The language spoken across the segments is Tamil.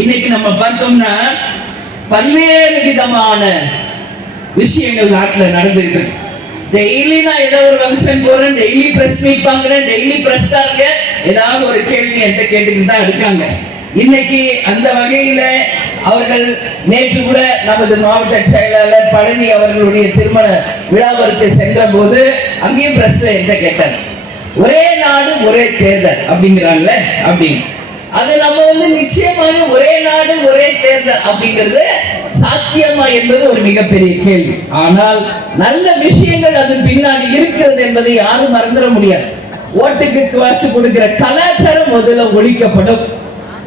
இன்னைக்கு நம்ம பார்த்தோம்னா பல்வேறு விதமான விஷயங்கள் நாட்டில் நடந்துட்டு இருக்கு. டெய்லி நான் ஏதோ ஒரு ஃபங்க்ஷன் போறேன் டெய்லி பிரஸ் மீட் வாங்குறேன் டெய்லி பிரஸ்காரங்க ஏதாவது ஒரு கேள்வி என்கிட்ட கேட்டுக்கிட்டு தான் இருக்காங்க. இன்னைக்கு அந்த வகையில அவர்கள் நேற்று கூட நமது மாவட்ட செயலாளர் பழனி அவர்களுடைய திருமண விழாவிற்கு சென்ற போது அங்கேயும் பிரஸ் என்கிட்ட கேட்டாங்க. ஒரே நாடு ஒரே தேர்தல் அப்படிங்கிறாங்கல்ல அப்படின்னு. அது நம்ம வந்து நிச்சயமாக ஒரே நாடு ஒரே தேர்தல் அப்படிங்கிறது சாத்தியமா என்பது ஒரு மிகப்பெரிய கேள்வி. ஆனால் நல்ல விஷயங்கள் அது பின்னாடி இருக்கிறது என்பதை யாரும் மறந்துட முடியாது. ஓட்டுக்கு காசு கொடுக்கிற கலாச்சாரம் முதல்ல ஒழிக்கப்படும்.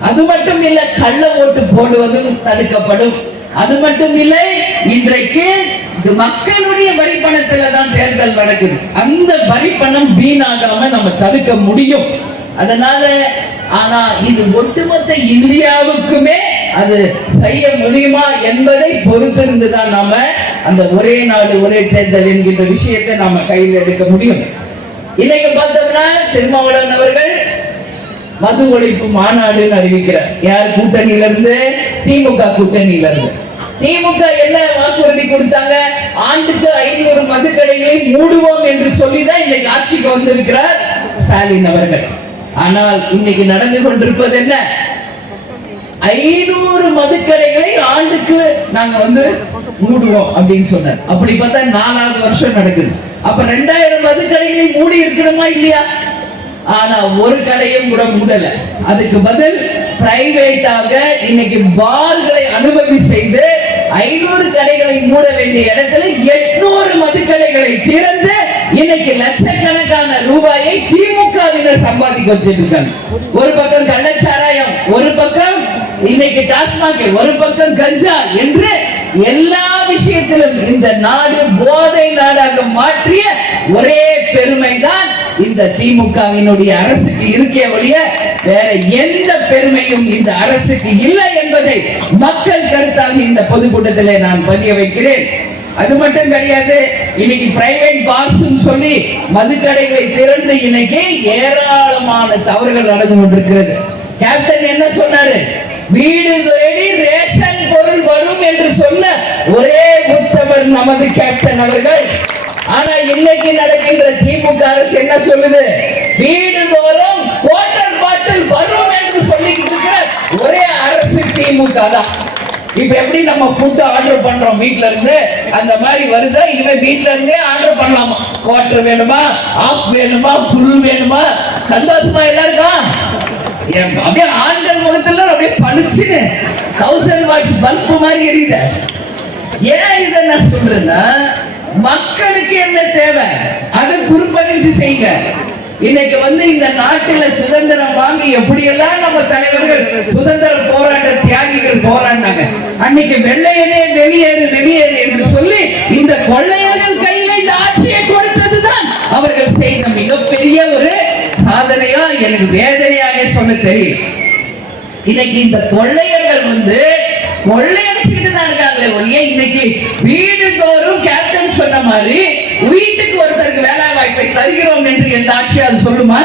அது மட்டும் இல்ல கள்ள ஓட்டு போடுவதும் தடுக்கப்படும். அது மட்டும் இல்லை இன்றைக்கு இது மக்களுடைய வரி பணத்துல தான் தேர்தல் நடக்குது. அந்த வரி பணம் வீணாகாம நம்ம தடுக்க முடியும். அதனால ஆனா இது ஒட்டுமொத்த இந்தியாவுக்குமே அது செய்ய முடியுமா என்பதை பொறுத்திருந்து தான் நாம அந்த ஒரே நாடு ஒரே தேர்தல் என்கின்ற விஷயத்தை நாம கையில் எடுக்க முடியும். இன்னைக்கு பார்த்தோம்னா திருமாவளவன் அவர்கள் மது ஒழிப்பு மாநாடுன்னு அறிவிக்கிறார். யார்? கூட்டணியில இருந்து திமுக கூட்டணியில இருந்து திமுக என்ன வாக்குறுதி கொடுத்தாங்க? ஆண்டுக்கு ஐநூறு மதுக்கடைகளை மூடுவோம் என்று சொல்லிதான் இன்னைக்கு ஆட்சிக்கு வந்திருக்கிறார் ஸ்டாலின் அவர்கள். ஆனால் இன்னைக்கு நடந்து கொண்டிருப்பது என்ன ஐநூறு மதுக்கடைகளை ஆண்டுக்கு நாங்க வந்து மூடுவோம் அப்படின்னு சொன்னார். அப்படி பார்த்தா நாலாவது வருஷம் நடக்குது. அப்ப ரெண்டாயிரம் மதுக்கடைகளை மூடி இருக்கணுமா இல்லையா? ஆனா ஒரு கடையும் கூட மூடல. அதுக்கு பதில் பிரைவேட்டாக இன்னைக்கு பார்களை அனுமதி செய்து ஐநூறு கடைகளை மூட வேண்டிய இடத்துல எட்நூறு மதுக்கடைகளை திறந்து இன்னைக்கு லட்சக்கணக்கான ரூபாயை திமுகவினர் சம்பாதிக்க வச்சிருக்காங்க. ஒரு பக்கம் கள்ளச்சாராயம் ஒரு பக்கம் இன்னைக்கு டாஸ்மாக ஒரு பக்கம் கஞ்சா என்று எல்லா விஷயத்திலும் இந்த நாடு போதை நாடாக மாற்றிய ஒரே பெருமைதான் இந்த திமுகவினுடைய அரசுக்கு இருக்கே ஒழிய வேற எந்த பெருமையும் இந்த அரசுக்கு இல்லை என்பதை மக்கள் கருத்தாக இந்த பொதுக்கூட்டத்திலே நான் பதிய வைக்கிறேன். அது மட்டும் கிடையாது இன்னைக்கு பிரைவேட் பார்ஸ் சொல்லி மதுக்கடைகளை திறந்து இன்னைக்கு ஏராளமான தவறுகள் நடந்து கொண்டிருக்கிறது. கேப்டன் என்ன சொன்னாரு? வீடு தேடி ரேஷன் பொருள் வரும் என்று சொன்ன ஒரே புத்தவர் நமது கேப்டன் அவர்கள். ஆனா இன்னைக்கு நடக்கின்ற திமுக அரசு என்ன சொல்லுது? வீடு தோறும் வாட்டர் பாட்டில் வரும் என்று சொல்லிக்கிட்டு இருக்கிற ஒரே அரசு திமுக தான். இப்ப எப்படி நம்ம ஃபுட் ஆர்டர் பண்றோம்? வீட்ல இருந்து அந்த மாதிரி வருதா? இதுவே வீட்ல இருந்தே ஆர்டர் பண்ணலாமா? குவார்டர் வேணுமா? ஆஃப் வேணுமா? ஃபுல் வேணுமா? சந்தோஷமா எல்லாருக்கும்? என் அப்படியே ஆண்கள் முகத்துல அப்படியே பணிச்சுன்னு தௌசண்ட் வாட்ஸ் பல்ப் மாதிரி எரியுது. ஏன் இதை நான் சொல்றேன்னா மக்களுக்கு என்ன தேவை? அதை குறிப்பறிஞ்சு செய்யுங்க. இன்னைக்கு வந்து இந்த நாட்டில சுதந்திரம் வாங்கி எப்படியெல்லாம் நம்ம தலைவர்கள் சுதந்திர போராட்ட தியாகிகள் போராடினாங்க? அன்னைக்கு வெள்ளையனே வெளியேறு வெளியேறு என்று சொல்லி இந்த கொள்ளையர்கள் கையில இந்த ஆட்சியை கொடுத்ததுதான் அவர்கள் செய்த மிகப்பெரிய ஒரு சாதனையா எனக்கு வேதனையாக சொல்ல தெரியும். இன்னைக்கு இந்த கொள்ளையர்கள் வந்து கொள்ளையடிச்சுட்டு தான் இருக்காங்களே ஒழிய இன்னைக்கு வீடுதோறும் கேப்டன் சொன்ன மாதிரி வீட்டுக்கு ஒருத்தருக்கு வேலை வாய்ப்பை தருகிறோம் என்று எந்த ஆட்சியாவது சொல்லுமா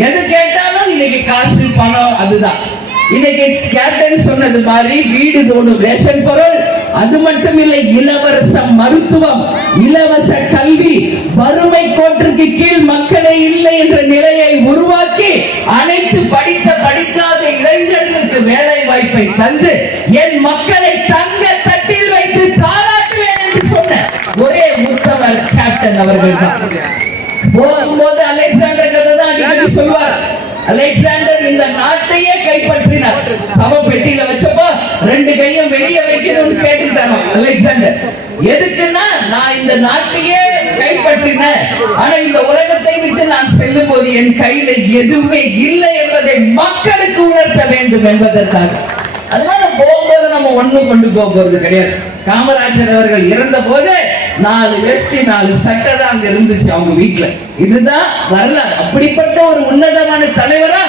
எது கேட்டாலும் இன்னைக்கு காசு பணம் அதுதான். இன்னைக்கு கேப்டன் சொன்னது மாதிரி வீடு தோடும் ரேஷன் பொருள் அது மட்டும் இல்லை இலவச மருத்துவம் இலவச கல்வி வறுமை கோட்டிற்கு கீழ் மக்களே இல்லை என்ற நிலையை உருவாக்கி அனைத்து படித்த படிக்காத இளைஞர்களுக்கு வேலை வாய்ப்பை தந்து என் மக்களை தங்க தட்டில் வைத்து தாராட்டுவேன் என்று சொன்ன ஒரே உத்தமர் கேப்டன் அவர்கள் தான் போகும்போது அலெக்சாண்டர் கதை தான் அடிக்கடி சொல்வார். அலெக்சாண்டர் இந்த நாட்டையே கைப்பற்றினார். சவ பெட்டியில வச்சப்போ ரெண்டு கையும் வெளியே வைக்கணும்னு கேட்டுட்டானோ அலெக்சாண்டர். எதுக்குன்னா நான் இந்த நாட்டையே கைப்பற்றினேன். ஆனா இந்த உலகத்தை விட்டு நான் செல்லும் போது என் கையில எதுவுமே இல்லை என்பதை மக்களுக்கு உணர்த்த வேண்டும் என்பதற்காக. அதனால போகும்போது நம்ம ஒண்ணும் கொண்டு போக போறது கிடையாது. காமராஜர் அவர்கள் இறந்த போது நாலு வேஷ்டி நாலு சட்டை தான் அங்க இருந்துச்சு அவங்க வீட்டுல இதுதான் வரலாறு. அப்படிப்பட்ட ஒரு உன்னதமான தலைவரா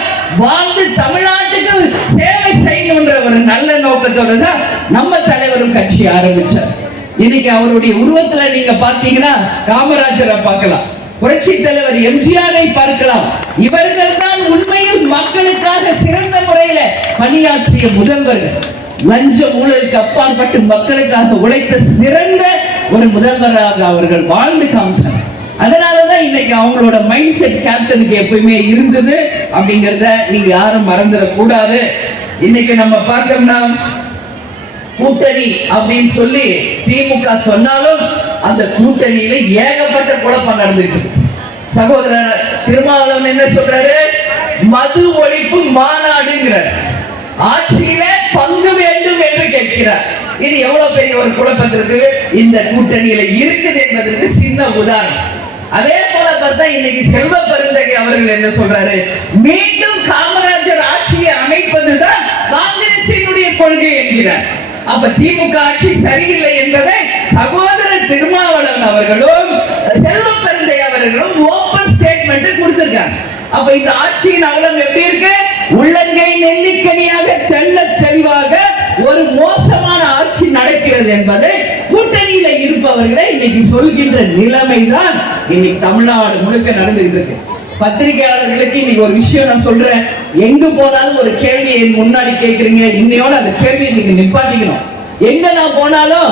வாழ்ந்து தமிழ்நாட்டுக்கு சேவை செய்யணுன்ற ஒரு நல்ல நோக்கத்தோட தான் நம்ம தலைவரும் கட்சி ஆரம்பிச்சார். இன்னைக்கு அவருடைய உருவத்துல நீங்க பாத்தீங்கன்னா காமராஜரை பார்க்கலாம். புரட்சி தலைவர் எம்ஜிஆரை பார்க்கலாம். இவர்கள் தான் உண்மையில் மக்களுக்காக சிறந்த முறையில பணியாற்றிய முதல்வர்கள் லஞ்ச ஊழலுக்கு அப்பாற்பட்டு மக்களுக்காக உழைத்த சிறந்த ஒரு முதல்வராக அவர்கள் வாழ்ந்து காமிச்சாங்க அதனாலதான் இன்னைக்கு அவங்களோட மைண்ட் செட் கேப்டனுக்கு எப்பயுமே இருந்தது அப்படிங்கறத நீங்க யாரும் மறந்துடக்கூடாது. இன்னைக்கு நம்ம பார்த்தோம்னா கூட்டணி அப்படின்னு சொல்லி திமுக சொன்னாலும் அந்த கூட்டணியில ஏகப்பட்ட குழப்பம் நடந்துருக்கு சகோதரர் திருமாவளவன் என்ன சொல்றாரு? மது ஒழிப்பு மாநாடுங்கிறார். ஆட்சியில பங்கு வேண்டும் என்று கேட்கிறார். இது எவ்வளவு பெரிய ஒரு குழப்பத்திற்கு இந்த கூட்டணியில இருக்குது என்பதற்கு சின்ன உதாரணம். அதே போல பார்த்தா இன்னைக்கு செல்வ பருந்தகை அவர்கள் என்ன சொல்றாரு? மீண்டும் காமராஜர் ஆட்சியை அமைப்பதுதான் காங்கிரசினுடைய கொள்கை என்கிறார். அப்ப திமுக ஆட்சி சரியில்லை என்பதை சகோதரர் திருமாவளவன் அவர்களும் செல்வ பருந்தை அவர்களும் ஓபன் ஸ்டேட்மெண்ட் கொடுத்திருக்காங்க. அப்ப இந்த ஆட்சியின் அவலம் எப்படி இருக்கு? உள்ளங்கை நெல்லிக்கனியாக இருக்கிறது என்பதை கூட்டணியில இருப்பவர்களை இன்னைக்கு சொல்கின்ற நிலைமைதான் இன்னைக்கு தமிழ்நாடு முழுக்க நடந்துகிட்டு இருக்கு பத்திரிகையாளர்களுக்கு இன்னைக்கு ஒரு விஷயம் நான் சொல்றேன். எங்க போனாலும் ஒரு கேள்வி என் முன்னாடி கேட்கறீங்க. இன்னையோட அந்த கேள்வியை நீங்க நிப்பாட்டிக்கணும். எங்க நான் போனாலும்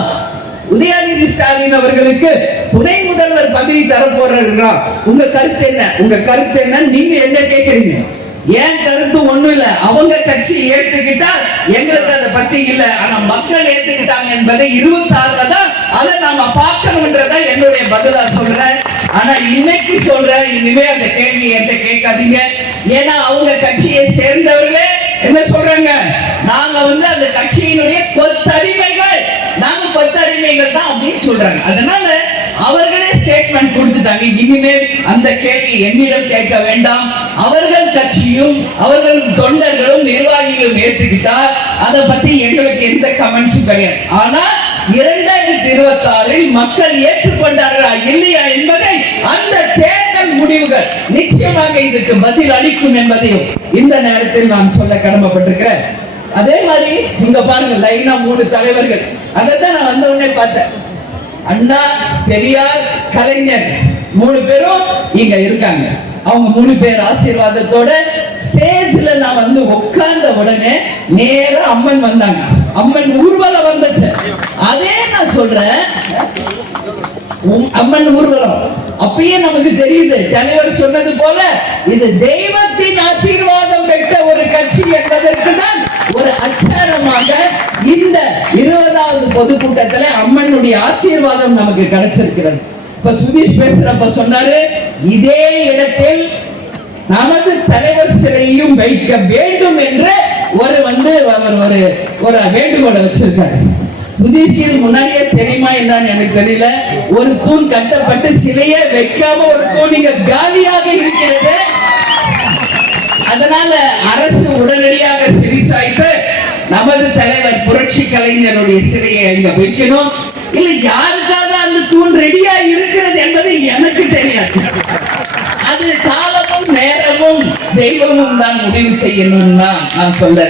உதயநிதி ஸ்டாலின் அவர்களுக்கு துணை முதல்வர் பதவி தர போறாருன்னா உங்க கருத்து என்ன? உங்க கருத்து என்ன நீங்க என்ன கேட்குறீங்க? ஏன் கருத்து ஒண்ணும் இல்ல? அவங்க கட்சி ஏத்துக்கிட்டா எங்களுக்கு அதை பத்தி இல்ல. ஆனா மக்கள் ஏத்துக்கிட்டாங்க என்பதை இருபத்தி ஆறுல தான் அதை நாம பார்க்கணும்ன்றத என்னுடைய பதிலா சொல்றேன். ஆனா இன்னைக்கு சொல்றேன். இனிமே அந்த கேள்வி என்கிட்ட கேட்காதீங்க. ஏன்னா அவங்க கட்சியை சேர்ந்தவர்களே என்ன சொல்றாங்க? நாங்க வந்து அந்த கட்சியினுடைய கொத்தடிமைகள் நாங்க கொத்தடிமைகள் தான் அப்படின்னு சொல்றாங்க. அதனால அவர்களே ஸ்டேட்மெண்ட் கொடுத்துட்டாங்க. இனிமேல் அந்த கேள்வி என்னிடம் கேட்க வேண்டாம். அவர்கள் கட்சியும் அவர்கள் தொண்டர்களும் நிர்வாகிகளும் ஏற்றுக்கிட்டால் அதை பத்தி எங்களுக்கு எந்த கமெண்ட்ஸும் கிடையாது. ஆனா இரண்டாயிரத்தி இருபத்தி ஆறில் மக்கள் ஏற்றுக்கொண்டார்களா இல்லையா என்பதை அந்த தேர்தல் முடிவுகள் நிச்சயமாக இதுக்கு பதில் அளிக்கும் என்பதையும் இந்த நேரத்தில் நான் சொல்ல கடமைப்பட்டிருக்கிறேன். அதே மாதிரி இங்க பாருங்க லைனா மூணு தலைவர்கள். அதைத்தான் நான் வந்த உடனே பார்த்தேன். அண்ணா பெரியார் கலைஞர் மூணு பேரும் இங்க இருக்காங்க. அவங்க மூணு பேர் ஆசீர்வாதத்தோட ஸ்டேஜ்ல நான் வந்து உட்கார்ந்த உடனே நேரா அம்மன் வந்தாங்க. அம்மன் ஊர்வலம் வந்துச்சு. அதே நான் சொல்றேன். உம் அம்மன் ஊர்வலம். அப்பயே நமக்கு தெரியுது. தலைவர் சொன்னது போல இது தெய்வத்தின் ஆசீர்வாதம் பெற்ற ஒரு கட்சி என்பதற்கு தான் ஒரு அச்சாரமாக இந்த இருபதாவது பொதுக்கூட்டத்துல அம்மனுடைய ஆசீர்வாதம் நமக்கு கிடைச்சிருக்கிறது. இப்ப சுதீஷ் பேசுறப்ப சொன்னாரு இதே இடத்தில் நமது தலைவர் சிலையும் வைக்க வேண்டும் என்று ஒரு வந்து அவர் ஒரு ஒரு வேண்டுகோளை வச்சிருக்காரு. சுதீஷ் இது முன்னாடியே தெரியுமா என்னன்னு எனக்கு தெரியல. ஒரு தூண் கட்டப்பட்டு சிலையே வைக்காம ஒரு தூண் இங்க காலியாக இருக்கிறது. அதனால அரசு உடனடியாக சிறிசாய்த்து நமது தலைவர் புரட்சி கலைஞருடைய சிறையை அங்க வைக்கணும். இல்ல யாருக்காக அந்த தூண் ரெடியா இருக்கிறது என்பது எனக்கு தெரியாது. அது காலமும் நேரமும் தெய்வமும் தான் முடிவு செய்யணும் தான் நான் சொல்ல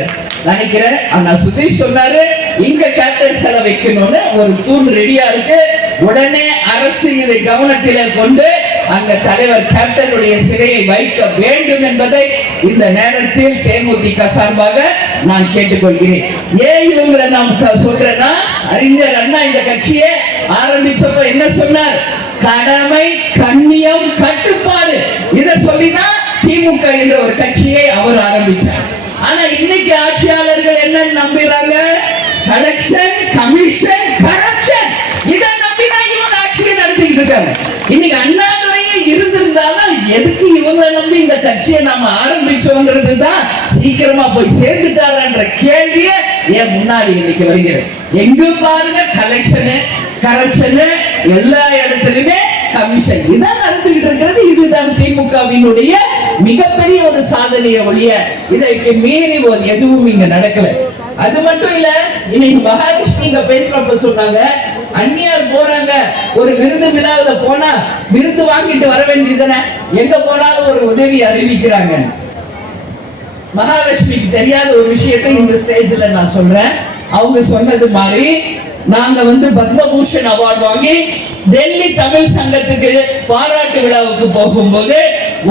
நினைக்கிறேன். ஆனா சுதீஷ் சொன்னாரு இங்க கேப்டன் செல வைக்கணும்னு ஒரு தூண் ரெடியா இருக்கு. உடனே அரசு இதை கவனத்தில் கொண்டு அங்க தலைவர் கேப்டனுடைய சிலையை வைக்க வேண்டும் என்பதை இந்த நேரத்தில் தேமுதிக சார்பாக நான் கேட்டுக்கொள்கிறேன். ஏன் இவங்களை நான் சொல்றேன்னா அறிஞர் அண்ணா இந்த கட்சியை ஆரம்பிச்சப்ப என்ன சொன்னார்? கடமை கண்ணியம் கட்டுப்பாடு. இதை சொல்லிதான் திமுக என்ற ஒரு கட்சியை அவர் ஆரம்பிச்சார். ஆனா இன்னைக்கு ஆட்சியாளர்கள் என்ன நம்புறாங்க? கலெக்ஷன் கமிஷன் கரப்ஷன் இதை நம்பிதான் இவங்க ஆட்சியை நடத்திட்டு இருக்காங்க. இன்னைக்கு அண்ணாதுறையே இருந்திருந்தாலும் எதுக்கு இவங்களை நம்பி இந்த கட்சியை நாம ஆரம்பிச்சோங்கிறது தான் சீக்கிரமா போய் சேர்ந்துட்டாரன்ற கேள்வியே என் முன்னாடி இன்னைக்கு வருகிறது. எங்க பாருங்க கலெக்ஷனு கரப்ஷனு எல்லா இடத்துலயுமே கமிஷன் இதான் நடந்துகிட்டு இருக்கிறது. இதுதான் திமுகவினுடைய மிகப்பெரிய ஒரு சாதனையை ஒழிய இதற்கு மீறி ஒரு எதுவும் இங்க நடக்கல. அது மட்டும் இல்ல இன்னைக்கு மகாலட்சுமி இங்க பேசுறப்ப சொன்னாங்க அந்நியார் போறாங்க. ஒரு விருது விழாவில் போனா விருது வாங்கிட்டு வர வேண்டியதுதானே? எங்க போனாலும் ஒரு உதவி அறிவிக்கிறாங்க. மகாலட்சுமிக்கு தெரியாத ஒரு விஷயத்தை இந்த ஸ்டேஜ்ல நான் சொல்றேன். அவங்க சொன்னது மாதிரி நாங்க வந்து பத்மபூஷன் அவார்டு வாங்கி டெல்லி தமிழ் சங்கத்துக்கு பாராட்டு விழாவுக்கு போகும்போது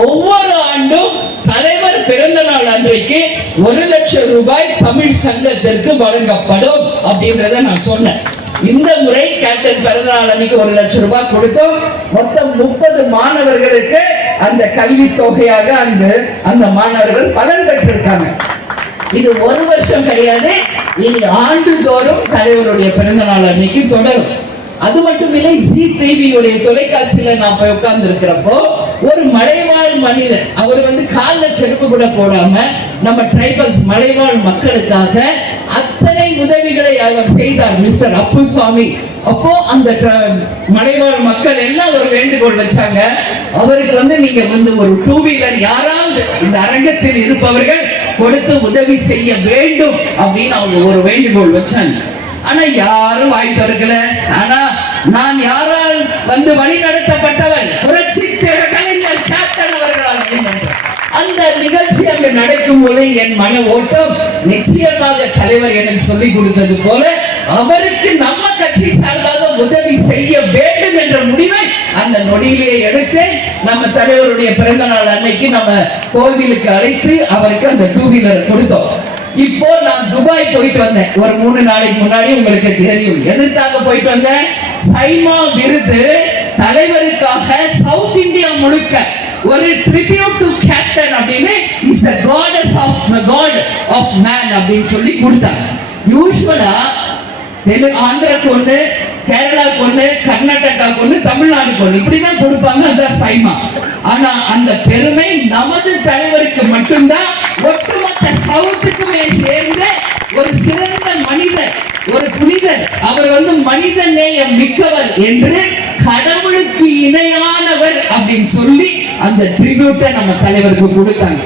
ஒவ்வொரு ஆண்டும் தலைவர் பிறந்த நாள் அன்றைக்கு ஒரு லட்சம் ரூபாய் தமிழ் சங்கத்திற்கு வழங்கப்படும் அப்படின்றத நான் சொன்னேன். இந்த முறை கேப்டன் பிறந்தநாள் அன்னைக்கு ஒரு லட்சம் ரூபாய் கொடுத்தோம். மொத்தம் முப்பது மாணவர்களுக்கு அந்த கல்வி தொகையாக அந்த அந்த மாணவர்கள் பலன் பெற்றிருக்காங்க. இது ஒரு வருஷம் கிடையாது. இனி ஆண்டுதோறும் தலைவருடைய பிறந்த நாள் அன்னைக்கு தொடரும். அது மட்டும் இல்லை ஜி டிவியுடைய தொலைக்காட்சியில நான் போய் உட்கார்ந்து இருக்கிறப்போ ஒரு மலைவாழ் மனிதர் அவர் வந்து காலில் செருப்பு கூட போடாம நம்ம ட்ரைபல்ஸ் மலைவாழ் மக்களுக்காக அத்தனை உதவிகளை அவர் செய்தார் மிஸ்டர் அப்புசாமி. அப்போ அந்த ட்ர- மலைவாழ் மக்கள் எல்லாம் ஒரு வேண்டுகோள் வச்சாங்க அவருக்கு வந்து நீங்க வந்து ஒரு டூ வீலர் யாராவது இந்த அரங்கத்தில் இருப்பவர்கள் கொடுத்து உதவி செய்ய வேண்டும் அப்படின்னு அவங்க ஒரு வேண்டுகோள் வச்சாங்க. ஆனா யாரும் வாய் திறக்கல. ஆனா நான் யாரால் வந்து வழி நடத்தப்பட்டவன் புரட்சி திறக்க கலைஞர் கேப்டன் அவர்களால் வழிநடத்தப்பட்டவன். அந்த நிகழ்ச்சி அங்கு நடக்கும் போது என் மன ஓட்டம் நிச்சயமாக தலைவர் எனக்கு சொல்லிக் கொடுத்தது போல அவருக்கு நம்ம கட்சி சார்பாக உதவி செய்ய வேண்டும் என்ற முடிவை அந்த நொடியிலே எடுத்து நம்ம தலைவருடைய பிறந்த நாள் அன்னைக்கு நம்ம கோவிலுக்கு அழைத்து அவருக்கு அந்த டூ வீலர் கொடுத்தோம். இப்போ நான் துபாய் போயிட்டு வந்தேன். ஒரு மூணு நாளைக்கு முன்னாடி உங்களுக்கு தெரியும். எதுக்காக போயிட்டு வந்தேன்? சைமா விருது தலைவருக்காக சவுத் இந்தியா முழுக்க ஒரு ட்ரிபியூட் டு கேப்டன் அப்படின்னு is the gods of god of man அப்படின்னு சொல்லி கொடுத்தாங்க. யூஸ்வலா தெலு ஆந்திராக்கு ஒன்று கேரளாவுக்கு ஒன்று கர்நாடகாவுக்கு ஒன்று தமிழ்நாடுக்கு ஒண்ணு இப்படிதான் கொடுப்பாங்க அதான் சைமா. ஆனா அந்த பெருமை நமது தலைவருக்கு மட்டும்தான் ஒட்டுமொத்த சவுத்துக்குமே சேர்ந்த ஒரு சிறந்த மனிதர் ஒரு புனிதர். அவர் வந்து மனித நேயம் மிக்கவர் என்று இணையானவர் அப்படின்னு சொல்லி அந்த ட்ரிபியூட்டை நம்ம தலைவருக்கு கொடுத்தாங்க.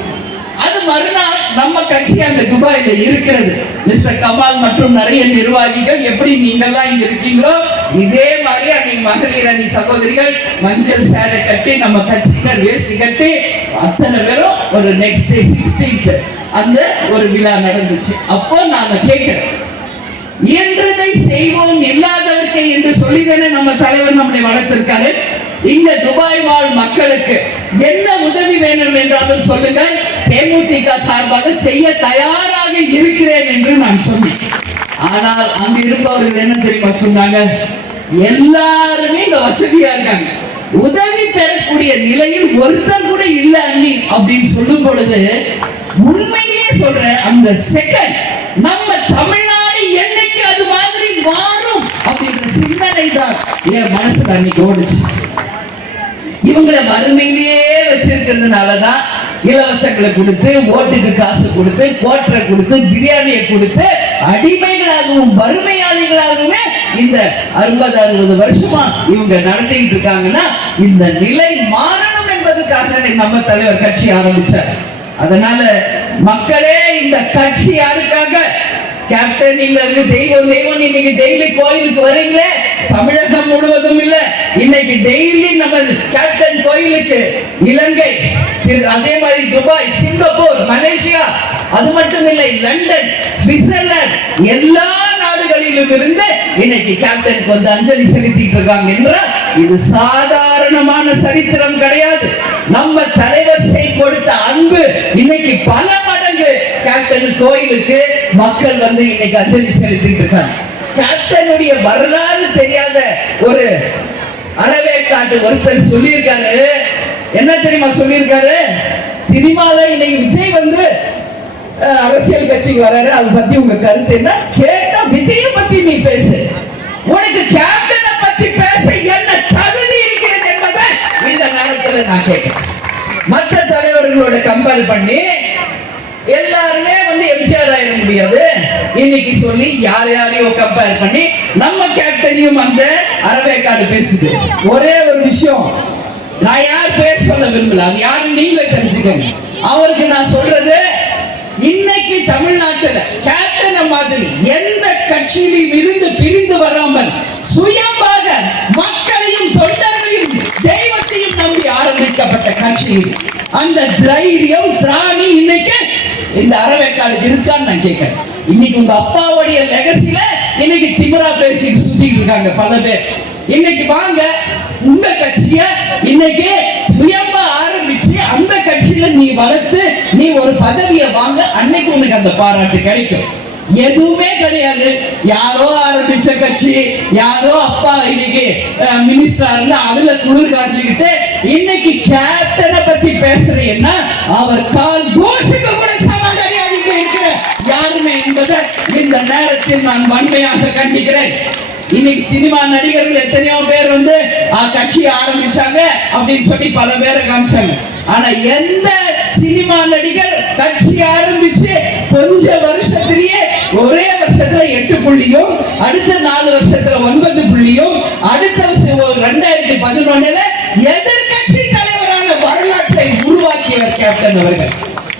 அது மறுநாள் நம்ம கட்சி அந்த துபாயில இருக்கிறது. மிஸ்டர் கமால் மற்றும் நிறைய நிர்வாகிகள் எப்படி நீங்கெல்லாம் இங்க இருக்கீங்களோ இதே மாதிரி அன்னைக்கு மகளிர் அணி சகோதரிகள் மஞ்சள் சேலை கட்டி நம்ம கட்சியினர் வேசி கட்டி அத்தனை பேரும் ஒரு நெக்ஸ்ட் டே சிக்ஸ்டீன்த் அந்த ஒரு விழா நடந்துச்சு. அப்போ நாங்க கேட்கிறோம் இயன்றதை செய்வோம் இல்லாதவர்க்கை என்று சொல்லிதானே நம்ம தலைவர் நம்மளை வளர்த்திருக்காரு? இந்த துபாய் வாழ் மக்களுக்கு என்ன உதவி வேணும் என்றாலும் சொல்லுங்கள். தேமுதிக சார்பாக செய்ய தயாராக இருக்கிறேன் என்று நான் சொன்னேன். ஆனால் அங்க இருப்பவர்கள் என்ன தெரியுமா சொன்னாங்க? எல்லாருமே இந்த வசதியா இருக்காங்க. உதவி பெறக்கூடிய நிலையில் ஒருத்தர் கூட இல்ல அண்ணி அப்படின்னு சொல்லும் பொழுது உண்மையிலேயே சொல்ற அந்த செகண்ட் நம்ம தமிழ்நாடு என்னைக்கு அது மாதிரி மாறும் அப்படின்ற சிந்தனை தான் என் மனசுல அன்னைக்கு ஓடுச்சு. இவங்களை வறுமையிலேயே வச்சிருக்கிறதுனாலதான் இலவசங்களை கொடுத்து ஓட்டுக்கு காசு கொடுத்து கோட்டரை கொடுத்து பிரியாணியை கொடுத்து அடிமைகளாகவும் வறுமையாளிகளாகவுமே இந்த அறுபது அறுபது வருஷமா இவங்க நடத்திக்கிட்டு இருக்காங்கன்னா இந்த நிலை மாறணும் என்பதற்காக நம்ம தலைவர் கட்சி ஆரம்பிச்சார். அதனால மக்களே இந்த கட்சி யாருக்காக கேப்டன் நீங்கள் தெய்வம் தெய்வம் இன்னைக்கு டெய்லி கோயிலுக்கு வரீங்களே தமிழகம் முழுவதும் இல்ல. இன்னைக்கு டெய்லி நம்ம கேப்டன் கோயிலுக்கு இலங்கை அதே மாதிரி துபாய் சிங்கப்பூர் மலேசியா அது மட்டும் இல்லை லண்டன் சுவிட்சர்லாந்து எல்லா நாடுகளிலும் இருந்து இன்னைக்கு கேப்டனுக்கு வந்து அஞ்சலி செலுத்திட்டு இருக்காங்க என்றால் இது சாதாரணமான சரித்திரம் கிடையாது. நம்ம தலைவர் செய்ய கொடுத்த அன்பு இன்னைக்கு பல கேப்டன் கோயிலுக்கு மக்கள் வந்து இன்னைக்கு அஞ்சலி செலுத்திட்டு இருக்காங்க. கேப்டனுடைய வரலாறு தெரியாத ஒரு அறவேக்காட்டு ஒருத்தர் சொல்லியிருக்காரு. என்ன தெரியுமா சொல்லியிருக்காரு? தினிமால இன்னைக்கு விஜய் வந்து அரசியல் கட்சிக்கு வராரு. அதை பத்தி உங்க கருத்து என்ன? கேட்டா விஜய பத்தி நீ பேசு. உனக்கு கேப்டனை பத்தி பேச என்ன தகுதி இருக்கிறது என்பதை இந்த நேரத்துல நான் கேட்டேன் மற்ற தலைவர்களோட கம்பேர் பண்ணி எல்லாருமே வந்து எம்ஜிஆர் ஆயிட முடியாது. இன்னைக்கு சொல்லி யார் யாரையோ கம்பேர் பண்ணி நம்ம கேப்டனையும் அந்த அரவேக்காடு பேசுது. ஒரே ஒரு விஷயம் நான் யார் பேர் சொல்ல விரும்பல அது யாரு நீங்களே தெரிஞ்சுக்கணும் அவருக்கு நான் சொல்றது இன்னைக்கு தமிழ்நாட்டுல கேப்டனை மாதிரி எந்த கட்சியிலும் இருந்து பிரிந்து வராமல் சுயமாக மக்களையும் தொண்டர்களையும் தெய்வத்தையும் நம்பி ஆரம்பிக்கப்பட்ட கட்சி அந்த தைரியம் திராணி இன்னைக்கு இந்த அறவேக்காடு இருக்கான்னு நான் கேட்கிறேன். இன்னைக்கு உங்க அப்பாவுடைய லெகசில இன்னைக்கு திமிரா பேசிட்டு சுத்திட்டு இருக்காங்க பல பேர். இன்னைக்கு வாங்க உங்க கட்சிய இன்னைக்கு சுயமா ஆரம்பிச்சு அந்த கட்சியில நீ வளர்த்து நீ ஒரு பதவியை வாங்க அன்னைக்கு உனக்கு அந்த பாராட்டு கிடைக்கும். எதுவுமே கிடையாது. யாரோ ஆரம்பிச்ச கட்சி யாரோ அப்பா இன்னைக்கு மினிஸ்டர் இருந்து அதுல குளிர் காஞ்சுக்கிட்டு இன்னைக்கு கேப்டனை பத்தி பேசுறீங்கன்னா அவர் கால் தோசுக்கு கூட சமகரியாதிக்கு இருக்கிற யாருமே என்பதை இந்த நேரத்தில் நான் வன்மையாக கண்டிக்கிறேன். இன்னைக்கு சினிமா நடிகர்கள் எத்தனையோ பேர் வந்து ஆ, கட்சி ஆரம்பிச்சாங்க அப்படின்னு சொல்லி பல பேரை காமிச்சாங்க. ஆனா எந்த சினிமா நடிகர் கட்சி ஆரம்பிச்சு கொஞ்ச வருஷத்திலேயே ஒரே வருஷத்துல எட்டு புள்ளியும் அடுத்த நாலு வருஷத்துல ஒன்பது புள்ளியும் அடுத்த வருஷம் ஒரு ரெண்டாயிரத்தி பதினொன்னுல எதற்கு உருவாக்கியவர் கேப்டன் அவர்கள்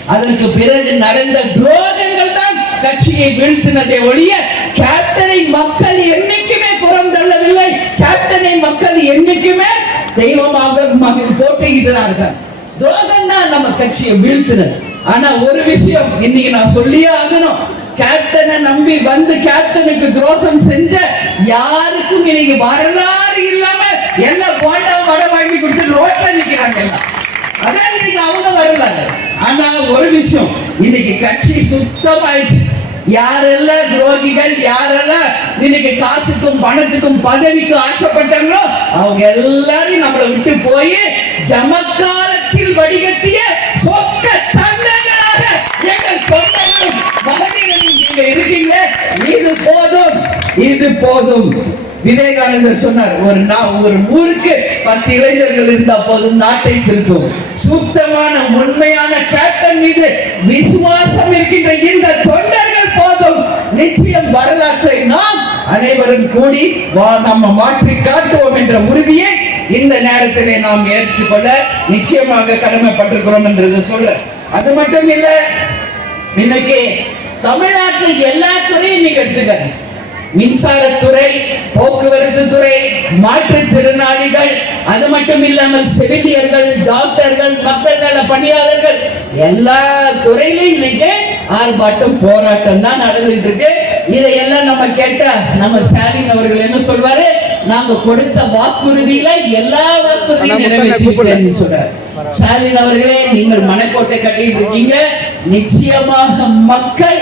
அதற்கு பிறகு நடந்த துரோகங்கள் தான் கட்சியை வீழ்த்தினதை ஒழிய கேப்டனை மக்கள் என்னைக்குமே புறந்தள்ளவில்லை. கேப்டனை மக்கள் என்னைக்குமே தெய்வமாக மக- போற்றிக்கிட்டு தான் இருக்காங்க துரோகம் தான் நம்ம கட்சியை வீழ்த்தினது. ஆனா ஒரு விஷயம் இன்னைக்கு நான் சொல்லியே ஆகணும். கேப்டனை நம்பி வந்து கேப்டனுக்கு துரோகம் செஞ்ச யாருக்கும் இன்னைக்கு வரலாறு இல்லாம எல்லாம் போட்டா வட வாங்கி கொடுத்து ரோட்ல நிக்கிறாங்க எல்லாம். அதான் இன்னைக்கு அவங்க வரல ஆனா ஒரு விஷயம் இன்னைக்கு கட்சி சுத்தமாயிடுச்சு. யாரெல்லாம் துரோகிகள் யாரெல்லாம் இன்னைக்கு காசுக்கும் பணத்துக்கும் பதவிக்கும் ஆசைப்பட்டாங்களோ அவங்க எல்லாரையும் நம்மளை விட்டு போய் ஜமக்காலத்தில் வடிகட்டிய சொக்க தந்தங்களாக எங்கள் தொண்டர்களும் மகளிரும் நீங்க இருக்கீங்க இது போதும் இது போதும். விவேகானந்தர் சொன்னார் ஒரு நான் ஒரு ஊருக்கு பத்து இளைஞர்கள் இருந்தா போதும் நாட்டை திருத்தும் சுத்தமான உண்மையான கேப்டன் மீது விசுவாசம் இருக்கின்ற இந்த தொண்டர்கள் போதும். நிச்சயம் வரலாற்றை நாம் அனைவரும் கூடி வா- நம்ம மாற்றி காட்டுவோம் என்ற உறுதியை இந்த நேரத்திலே நாம் ஏற்றுக்கொள்ள நிச்சயமாக கடமைப்பட்டிருக்கிறோம் என்றது சொல்ற அது மட்டும் இல்ல இன்னைக்கு தமிழ்நாட்டில் எல்லா துறையும் நீங்க எடுத்துக்க. மின்சாரத்துறை போக்குவரத்து துறை மாற்றுத்திறனாளிகள் அது மட்டும் இல்லாமல் செவிலியர்கள் டாக்டர்கள் மக்கள் நல பணியாளர்கள் எல்லா துறையிலையும் இன்னைக்கு ஆர்ப்பாட்டம் போராட்டம் தான் நடந்துட்டு இருக்கு. இதையெல்லாம் நம்ம கேட்டா நம்ம ஸ்டாலின் அவர்கள் என்ன சொல்வாரு? நாங்க கொடுத்த வாக்குறுதியில எல்லா வாக்குறுதியும் நிறைவேற்றி சொல்றாரு. ஸ்டாலின் அவர்களே நீங்கள் மனக்கோட்டை கட்டிட்டு இருக்கீங்க. நிச்சயமாக மக்கள்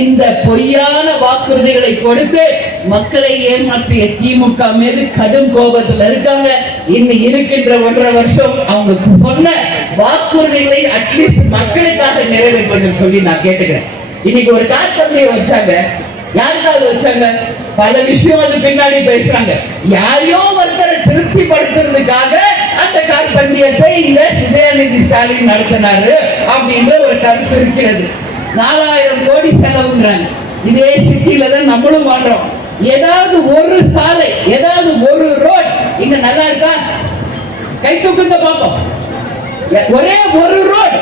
இந்த பொய்யான வாக்குறுதிகளை கொடுத்து மக்களை ஏமாற்றிய திமுக மீது கடும் கோபத்தில் இருக்காங்க. இன்னும் இருக்கின்ற ஒன்றரை வருஷம் அவங்க சொன்ன வாக்குறுதிகளை அட்லீஸ்ட் மக்களுக்காக நிறைவேற்றுங்கள் சொல்லி நான் கேட்டுக்கிறேன். இன்னைக்கு ஒரு கார் வச்சாங்க. யாருக்காவது வச்சாங்க பல விஷயம் அது பின்னாடி பேசுறாங்க. யாரையோ ஒருத்தரை திருப்தி படுத்துறதுக்காக அந்த கார்பந்தியத்தை இந்த சுதயநிதி ஸ்டாலின் நடத்தினாரு அப்படின்ற ஒரு கருத்து இருக்கிறது. நாலாயிரம் கோடி செலவுன்றாங்க. இதே சிட்டியில தான் நம்மளும் வாழ்றோம். ஏதாவது ஒரு சாலை ஏதாவது ஒரு ரோட் இங்க நல்லா இருக்கா? கை தூக்குங்க பார்ப்போம் ஒரே ஒரு ரோட்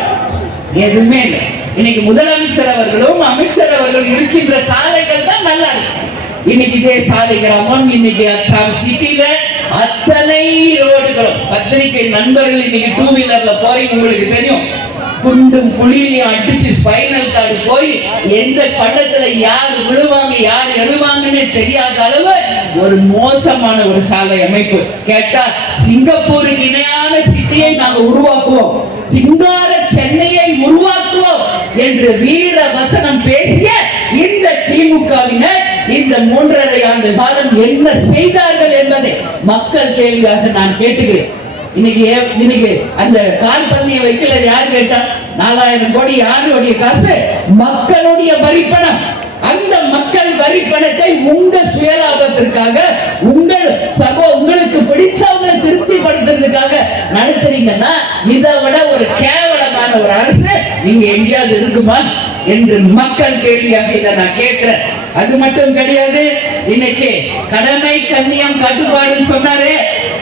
எதுவுமே இல்லை. இன்னைக்கு முதலமைச்சர் அவர்களும் அமைச்சர் அவர்களும் இருக்கின்ற சாலைகள் தான் நல்லா இருக்கு. இன்னைக்கு இதே சாலை கிராமம் இன்னைக்கு அத்தாம் சிட்டில அத்தனை ரோடுகளும். பத்திரிகை நண்பர்கள் இன்னைக்கு டூ வீலர்ல போய் உங்களுக்கு தெரியும். குண்டும் குழியிலையும் அடிச்சு ஸ்பைனல் கார்டு போய் எந்த பள்ளத்துல யார் விழுவாங்க யார் எழுவாங்கன்னு தெரியாத அளவு ஒரு மோசமான ஒரு சாலை அமைப்பு. கேட்டா சிங்கப்பூருக்கு இணையான சிட்டியை நாங்க உருவாக்குவோம். சிங்கார சென்னையை உருவாக்குவோம் என்று வீர வசனம் பேசிய இந்த திமுகவினர் இந்த மூன்றரை ஆண்டு காலம் என்ன செய்தார்கள் என்பதை மக்கள் கேள்வியாக நான் கேட்டுகிறேன் இன்னைக்கு இன்னைக்கு அந்த கால் பந்தயம் வைக்கல யார் கேட்டா? நாலாயிரம் கோடி யாருடைய காசு? மக்களுடைய வரிப்பணம். அந்த மக்கள் வரிப்பணத்தை உங்க சுயலாபத்திற்காக உங்கள் சகோ உங்களுக்கு பிடிச்சவங்களை திருப்திப்படுத்துறதுக்காக நடத்துறீங்கன்னா இதை விட ஒரு கேவலமான ஒரு அரசு நீங்க எங்கேயாவது இருக்குமா என்று மக்கள் கேள்வியாக இதை நான் கேட்கிறேன். அது மட்டும் கிடையாது இன்னைக்கு கடமை கண்ணியம் கட்டுப்பாடுன்னு சொன்னாரு.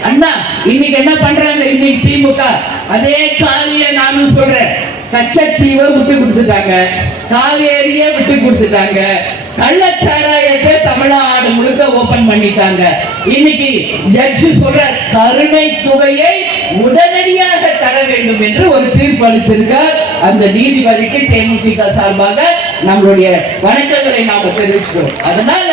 அண்ணா இன்னைக்கு என்ன பண்றாங்க? இன்னைக்கு திமுக. அதே காலிய நானும் சொல்றேன். கச்சத்தீவை விட்டு கொடுத்துட்டாங்க. காவேரிய விட்டு கொடுத்துட்டாங்க. கள்ளச்சாராயத்தை தமிழ்நாடு முழுக்க ஓபன் பண்ணிட்டாங்க. இன்னைக்கு ஜட்ஜு சொல்ற கருணை தொகையை உடனடியாக தர வேண்டும் என்று ஒரு தீர்ப்பு அளித்திருக்கார் அந்த நீதிபதிக்கு தேமுதிக சார்பாக நம்மளுடைய வணக்கங்களை நாம தெரிவிச்சுக்கிறோம். அதனால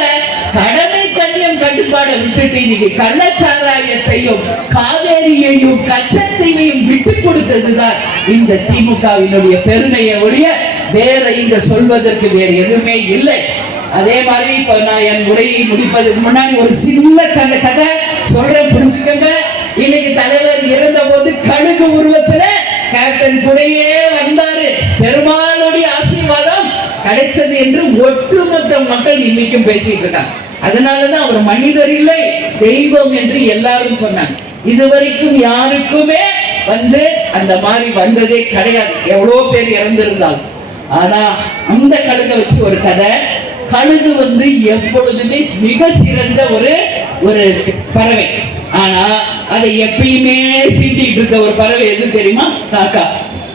கடமை கண்ணியம் கட்டுப்பாடை விட்டுட்டு இன்னைக்கு கள்ளச்சாராயத்தையும் காவேரியையும் கச்சத்தையும் விட்டு கொடுத்ததுதான் இந்த திமுகவினுடைய பெருமையை ஒழிய வேற இங்க சொல்வதற்கு வேறு எதுவுமே இல்லை. அதே மாதிரி இப்ப நான் என் உரையை முடிப்பதற்கு முன்னாடி ஒரு சின்ன கதை கதை சொல்றேன் புரிஞ்சுக்கங்க. இன்னைக்கு தலைவர் இருந்த போது கழுகு உருவத்துல கேப்டன் கூடயே வந்தாரு. பெருமாளுடைய ஆசீர்வாதம் கிடைச்சது என்று ஒட்டுமொத்த மக்கள் இன்னைக்கும் பேசிட்டு இருக்காங்க. அதனாலதான் அவர் மனிதர் இல்லை தெய்வம் என்று எல்லாரும் சொன்னாங்க. இதுவரைக்கும் யாருக்குமே வந்து அந்த மாதிரி வந்ததே கிடையாது. எவ்வளோ பேர் இறந்திருந்தால் ஆனா அந்த கழுகை வச்சு ஒரு கதை. கழுகு வந்து எப்பொழுதுமே மிக சிறந்த ஒரு ஒரு பறவை. ஆனா அதை எப்பயுமே சீட்டிட்டு இருக்க ஒரு பறவை எது தெரியுமா? காக்கா.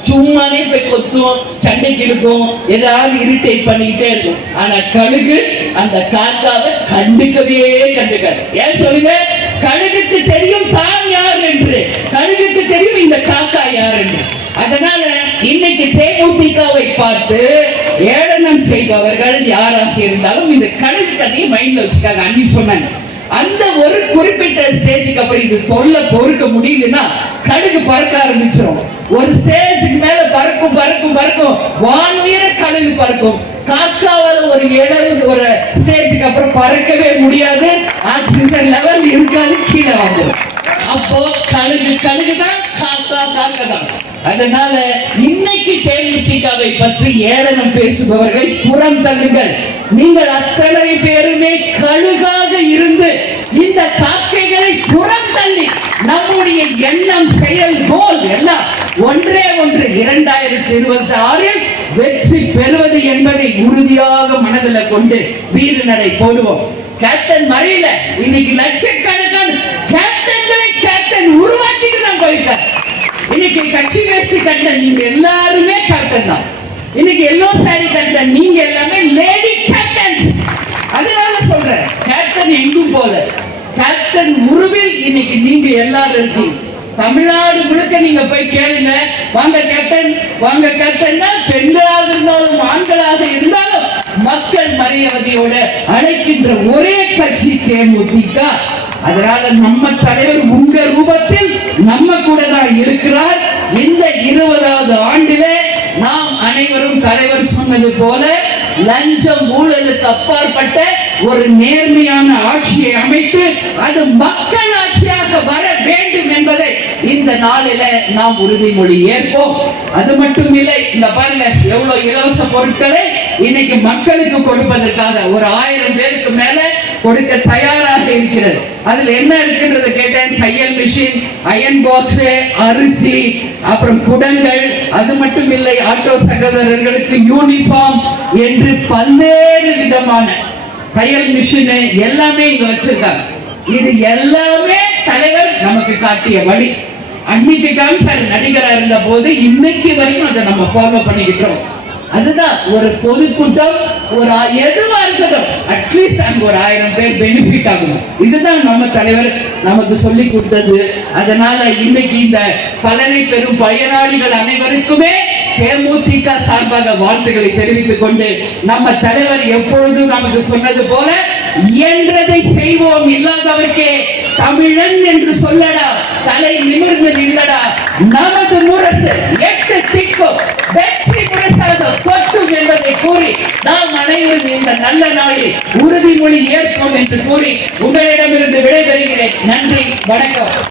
சும்மானே போய் கொத்தும் சண்டைக்கு இருக்கும் ஏதாவது இரிட்டேட் பண்ணிக்கிட்டே இருக்கும். ஆனா கழுகு அந்த காக்காவை கண்டுக்கவே கண்டுக்காது. ஏன் சொல்லுங்க? கழுகுக்கு தெரியும் தான் யார் என்று. கழுகுக்கு தெரியும் இந்த காக்கா யார் என்று. அதனால இன்னைக்கு தேமுதிகவை பார்த்து ஏளனம் செய்பவர்கள் யாராக இருந்தாலும் இந்த கழுகு கதையை மைண்ட்ல வச்சுக்காங்க அன்னி சொன்னாங்க அந்த ஒரு குறிப்பிட்ட ஸ்டேஜுக்கு அப்புறம் இது தொல்லை பொறுக்க முடியலன்னா கடுகு பறக்க ஆரம்பிச்சிடும் ஒரு ஸ்டேஜுக்கு மேல பறக்கும் பறக்கும் பறக்கும். வானுயர கடுகு பறக்கும். காக்காவால ஒரு இடம் ஒரு ஸ்டேஜுக்கு அப்புறம் பறக்கவே முடியாது. ஆக்சிஜன் லெவல் இருக்காது கீழே வந்துடும் அப்போ கழுகு கழுகு தான் காக்கா காக்கா தான் அதனால இன்னைக்கு தேமுதிகவை பற்றி ஏளனம் பேசுபவர்கள் புறம் தள்ளுங்கள். நீங்கள் அத்தனை பேருமே கழுகாக இருந்து இந்த காக்கைகளை புறம் தள்ளி நம்முடைய எண்ணம் செயல் கோல் எல்லாம் ஒன்றே ஒன்று இரண்டாயிரத்தி இருபத்தி ஆறில் வெற்றி பெறுவது என்பதை உறுதியாக மனதில் கொண்டு வீடு நடை போடுவோம். கேப்டன் மறையில. இன்னைக்கு லட்சக்கணக்கான இன்னைக்கு கட்சி வேசி கட்ட நீங்க எல்லாருமே கேப்டன் தான். இன்னைக்கு எல்லோ சாரி கட்ட நீங்க எல்லாமே லேடி கேப்டன்ஸ் அதனால சொல்றேன் கேப்டன் எங்கும் போல. கேப்டன் உருவில் இன்னைக்கு நீங்க எல்லாரும் இருக்கீங்க. தமிழ்நாடு முழுக்க நீங்க போய் கேளுங்க. வாங்க கேப்டன் வாங்க கேப்டன் பெண்களாக இருந்தாலும் ஆண்களாக இருந்தாலும் மக்கள் மரியாதையோட அழைக்கின்ற ஒரே கட்சி தேமுதிக. அதனால நம்ம தலைவர் உங்க ரூபத்தில் இருபதாவது ஆண்டிலே நாம் அனைவரும் தலைவர் சொன்னது போல லஞ்சம் ஊழலுக்கு அப்பாற்பட்ட ஒரு நேர்மையான ஆட்சியை அமைத்து அது மக்கள் ஆட்சியாக வர வேண்டும் என்பதை இந்த நாளில நாம் உறுதிமொழி ஏற்போம். அது மட்டும் இல்லை இந்த பாருங்க எவ்வளவு இலவச பொருட்களை இன்னைக்கு மக்களுக்கு கொடுப்பதற்காக ஒரு ஆயிரம் பேர் கொடுக்க தயாராக இருக்கிறது. அதுல என்ன இருக்குன்றத கேட்டேன். தையல் மிஷின் அயன் பாக்ஸ் அரிசி அப்புறம் குடங்கள் அது மட்டும் இல்லை ஆட்டோ சகோதரர்களுக்கு யூனிஃபார்ம் என்று பல்வேறு விதமான தையல் மிஷின் எல்லாமே இங்க வச்சிருக்காங்க. இது எல்லாமே தலைவர் நமக்கு காட்டிய வழி. அன்னைக்கு காமிச்சாரு நடிகரா இருந்த போது இன்னைக்கு வரைக்கும் அதை நம்ம ஃபாலோ பண்ணிக்கிட்டோம் அதுதான் ஒரு பொதுக்கூட்டம் ஒரு எதுவா இருக்கட்டும் அட்லீஸ்ட் அங்க ஒரு ஆயிரம் பேர் பெனிஃபிட் ஆகணும் இதுதான் நம்ம தலைவர் நமக்கு சொல்லி கொடுத்தது. அதனால இன்னைக்கு இந்த பலனை பெறும் பயனாளிகள் அனைவருக்குமே தேமுதிக சார்பாக வாழ்த்துக்களை தெரிவித்துக் கொண்டு நம்ம தலைவர் எப்பொழுதும் நமக்கு சொன்னது போல இயன்றதை செய்வோம் இல்லாதவர்க்கே தமிழன் என்று சொல்லடா தலை நிமிர்ந்து நில்லடா. நமது முரசு எட்டு திக்கும் வெற்றி முரசாக கொட்டும் என்பதை கூறி நாம் அனைவரும் இந்த நல்ல நாளில் உறுதிமொழி ஏற்போம் என்று கூறி உங்களிடமிருந்து விடைபெறுகிறேன். நன்றி வணக்கம்.